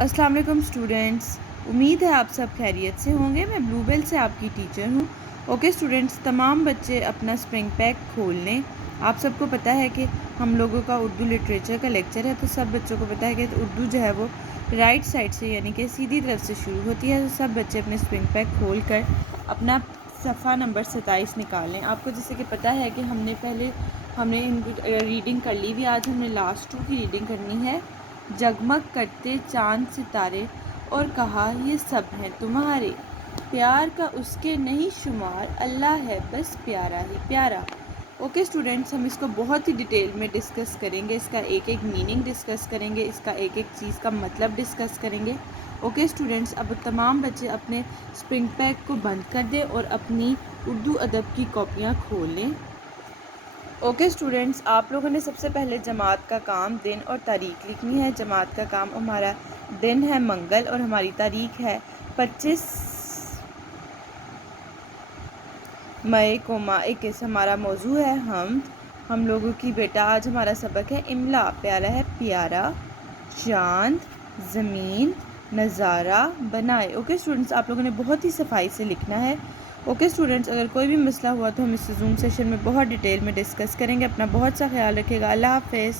السلام علیکم اسٹوڈینٹس، امید ہے آپ سب خیریت سے ہوں گے۔ میں بلو بیل سے آپ کی ٹیچر ہوں۔ اوکے اسٹوڈینٹس، تمام بچے اپنا اسپرنگ پیک کھول لیں۔ آپ سب کو پتہ ہے کہ ہم لوگوں کا اردو لٹریچر کا لیکچر ہے، تو سب بچوں کو پتہ ہے کہ اردو جو ہے وہ رائٹ سائڈ سے یعنی کہ سیدھی طرف سے شروع ہوتی ہے۔ تو سب بچے اپنے اسپرنگ پیک کھول کر اپنا صفحہ نمبر 27 نکال لیں۔ آپ کو جیسے کہ پتہ ہے کہ ہم نے ان ریڈنگ کر لی ہوئی، آج ہم نے لاسٹ 2 کی ریڈنگ کرنی ہے۔ جگمگ کرتے چاند ستارے اور کہا یہ سب ہیں تمہارے، پیار کا اس کے نہیں شمار، اللہ ہے بس پیارا ہی پیارا۔ اوکے اسٹوڈینٹس، ہم اس کو بہت ہی ڈیٹیل میں ڈسکس کریں گے، اس کا ایک ایک میننگ ڈسکس کریں گے، اس کا ایک ایک چیز کا مطلب ڈسکس کریں گے۔ اوکے اسٹوڈینٹس، اب تمام بچے اپنے اسپرنگ پیک کو بند کر دیں اور اپنی اردو ادب کی کاپیاں کھول لیں۔ اوکے اسٹوڈینٹس، آپ لوگوں نے سب سے پہلے جماعت کا کام، دن اور تاریخ لکھنی ہے۔ جماعت کا کام ہمارا دن ہے منگل اور ہماری تاریخ ہے 25 مئی کو 21۔ ہمارا موضوع ہے حمد۔ ہم لوگوں کی بیٹا آج ہمارا سبق ہے املا۔ پیارا ہے پیارا، چاند، زمین، نظارہ بنائے۔ اوکے اسٹوڈینٹس، آپ لوگوں نے بہت ہی صفائی سے لکھنا ہے۔ اوکے اسٹوڈینٹس، اگر کوئی بھی مسئلہ ہوا تو ہم اس زوم سیشن میں بہت ڈیٹیل میں ڈسکس کریں گے۔ اپنا بہت سا خیال رکھیے گا۔ اللہ حافظ۔